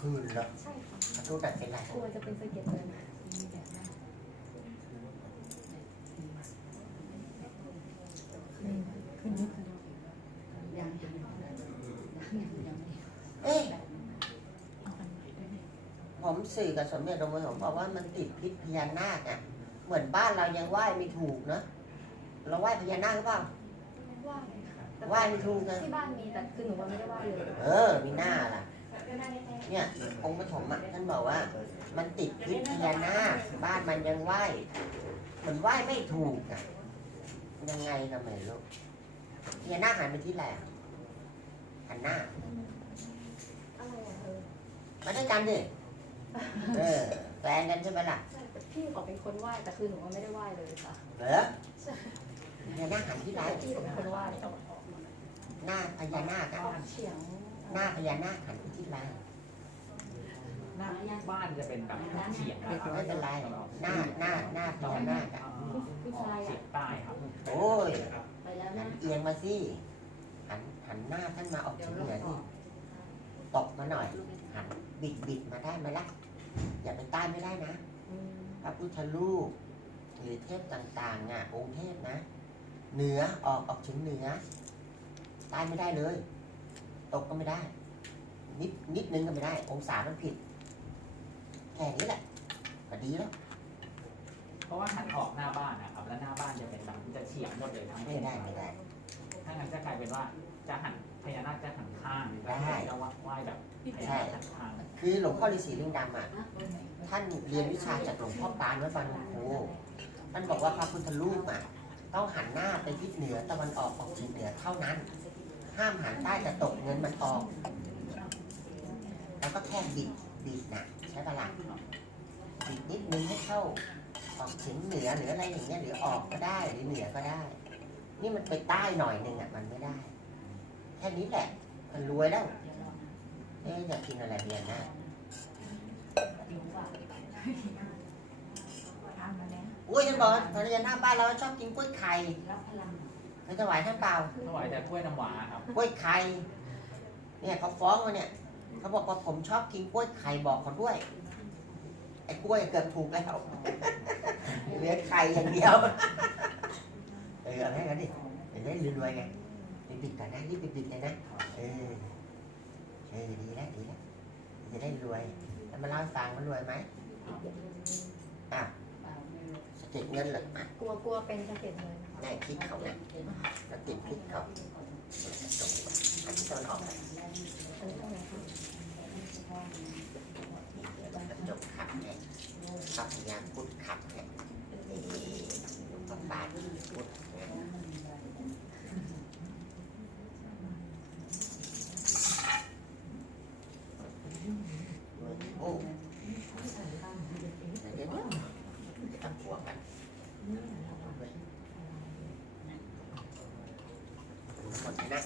ผื่นเหรอใช่ค่ะกระตุ้นแต่เป็นไรกลัวจะเป็นสะเก็ดเงินเอ๊ะผมสื่อกับสมเด็จหลวงพ่อผมบอกว่ามันติดพิษพญานาคอะ เหมือนบ้านเรายังไหว้ไม่ถูกเนอะเราไหว้พญานาคหรือเปล่าไหว้ค่ะแต่ไหว้ไม่ถูกนะที่บ้านมีแต่คือหนูว่าไม่ได้ไหว้เลยเออมีหน้าล่ะ เนี่ยองค์ปฐมอะท่านบอกว่า มันติดพิษพญานาคบ้านมันยังไหว้เหมือนไหว้ไม่ถูกอะยังไงก็ไม่รู้พญานาคหันไปที่ไหนอะหันหน้าอะไรอะเออมาด้วยกันดิเออแฟนกันใช่ไหมล่ะใช่แต่พี่เขาเป็นคนไหว้แต่คือหนูว่าไม่ได้ไหว้เลยค่ะเหรอพญานาคหันที่ไหนพี่เขาเป็นคนไหว้หน้าพญานาคออะอกเฉียง หน้าพญานาคหันไปที่ไรหน้าบ้านจะเป็นแบบเฉียงนะครับไม่เป็นไรหน้าหน้าหน้าพญานาคอะผู้ชายเฉีอะยงใต้ครับโอ้ยไปแล้วหันะนเอียงมาสิหันหันหน้าท่านมาออกเฉียงเหนือสิตบมาหน่อยหันบิดบิดมาได้ไหมล่ะ อย่าไปใต้ไม่ได้นะอืมพระพุทธรูปหรือเทพต่างๆอะองค์เทพนะ เหนือออกออกเฉียงเหนือใต้ไม่ได้เลย ตกก็ไม่ได้ นิดนิดนึงก็ไม่ได้ องศามันผิด แค่นี้แหละก็ดีแล้ว เพราะว่าหันออกหน้าบ้านนะครับ แล้วหน้าบ้านจะเป็นแบบจะเฉียงหมดเลยทั้งไม่ได้ไม่ได้ ถ้างั้นจะกลายเป็นว่าจะหันพญานาคจะหันข้างได้ จะไหว้แบบพญานาคหันข้างคือหลวงพ่อฤาษีลิงดำอะท่านเรียนวิชาจากหลวงพ่อปานวัดบางลำพูท่านบอกว่าพระพุทธรูปอะต้องหันหน้าไปทิศเหนือตะวันออกออกเฉียงเหนือเท่านั้น ห้ามหันใต้จะตกเงินมันออก แล้วก็แค่บิดบิดนะใช้ปะล่ะบิดนิดนึงให้เข้าออกเฉียงเหนือหรืออะไรอย่างเงี้ยหรือออกก็ได้หรือเหนือก็ได้ นี่มันไปใต้หน่อยหนึ่งอะมันไม่ได้ แค่นี้แหละ มันรวยแล้วเอ๊ะอยากกินอะไรเบียร์นะอุ้ยฉันบอกว่าภรรยาหน้าบ้านเราชอบกินกล้วยไข่ เคยถวายท่านเปล่าถวายแต่กล้วยน้ำว้าครับกล้วยไข่เนี่ยเขาฟ้องมาเนี่ยเขาบอกว่าผมชอบกินกล้วยไข่บอกเขาด้วยไอ้กล้วยเกือบถูกแล้วเหลือไข่อย่างเดียวเออเอาให้กันดิเดี๋ยวได้รวยๆไงรีบบิดกันนะรีบบิดๆเลยนะเออเออดีแล้วดีแล้วจะได้รวยแล้วมาเล่าให้ฟังมันรวยไหมอะ สะเก็ดเงินเหรออะกลัวกลัวเป็นสะเก็ดเงินค่ะได้พริกเขานะแล้วติดพริกเขาตรงอันที่ตอนออกนะอันนี้ตรงไหนคะกระจกขับเนี่ยขับยางพุดขับเนี่ยนี่ปบาทพุดเนี่ยโอ้ คนนะ